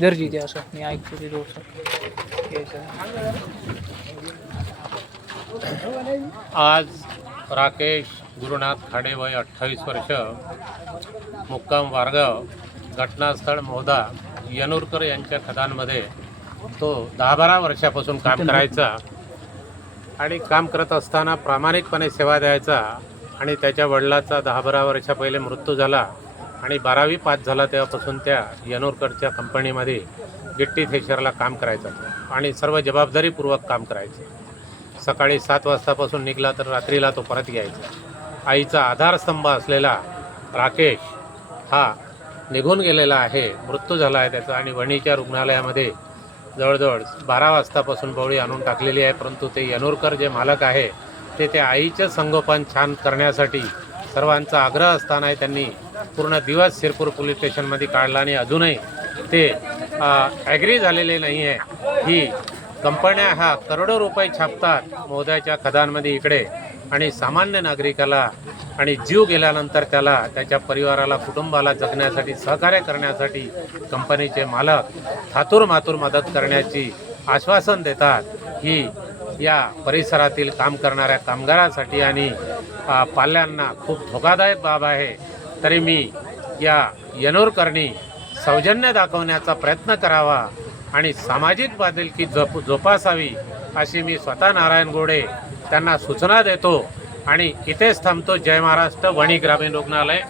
गरजेचे असं मी ऐकतो ते रोज आज राकेश गुरुनाथ खाडे वय 28 वर्ष, मुक्काम वारगाव, घटनास्थळ मोहदा, यनुरकर यांच्या खदानमध्ये तो 10-12 वर्षापासून काम करायचा आणि काम करत असताना प्रामाणिकपणे सेवा द्यायचा. आणि त्याच्या वडिलाचा 10-12 वर्षा पहिले मृत्यू झाला आणि 12वी पास झाला तेव्हापासून त्या यनुरकरच्या कंपनीमध्ये गिट्टी थ्रेशरला काम करायचा आणि सर्व जबाबदारीपूर्वक काम करायचे. सकाळी 7 वाजतापासून निघाला तर रात्रीला तो परत यायचा. आईचा आधारस्तंभ असलेला राकेश हा निघून गेलेला आहे, मृत्यू झाला आहे त्याचा. आणि वणीच्या रुग्णालयामध्ये जवळजवळ 12 वाजतापासून बवळी आणून टाकलेली आहे. परंतु ते यनुरकर जे मालक आहे ते त्या आईचं संगोपन छान करण्यासाठी सर्वांचा आग्रह असताना त्यांनी पूर्ण दिवस शिरपूर पोलीस स्टेशनमध्ये काढला आणि अजूनही ते ॲग्री झालेले नाही आहे. ही कंपन्या हा करोडो रुपये छापतात मोहदाच्या खदानमध्ये इकडे आणि सामान्य नागरिकाला आणि जीव गेल्यानंतर त्याला त्याच्या परिवाराला कुटुंबाला जगण्यासाठी सहकार्य करण्यासाठी कंपनीचे मालक थातूरमातूर मदत करण्याची आश्वासन देतात. ही या परिसरातील काम करणाऱ्या कामगारांसाठी आणि पाल्यांना खूप धोकादायक बाब आहे. तरी मी या यनुरकरनी सौजन्य दाखवण्याचा प्रयत्न करावा आणि सामाजिक बांधिलकी जोपासावी अशी मी स्वतः नारायण गोडे त्यांना सूचना देतो आणि इथेच थांबतो. जय महाराष्ट्र. वणी ग्रामीण रुग्णालय.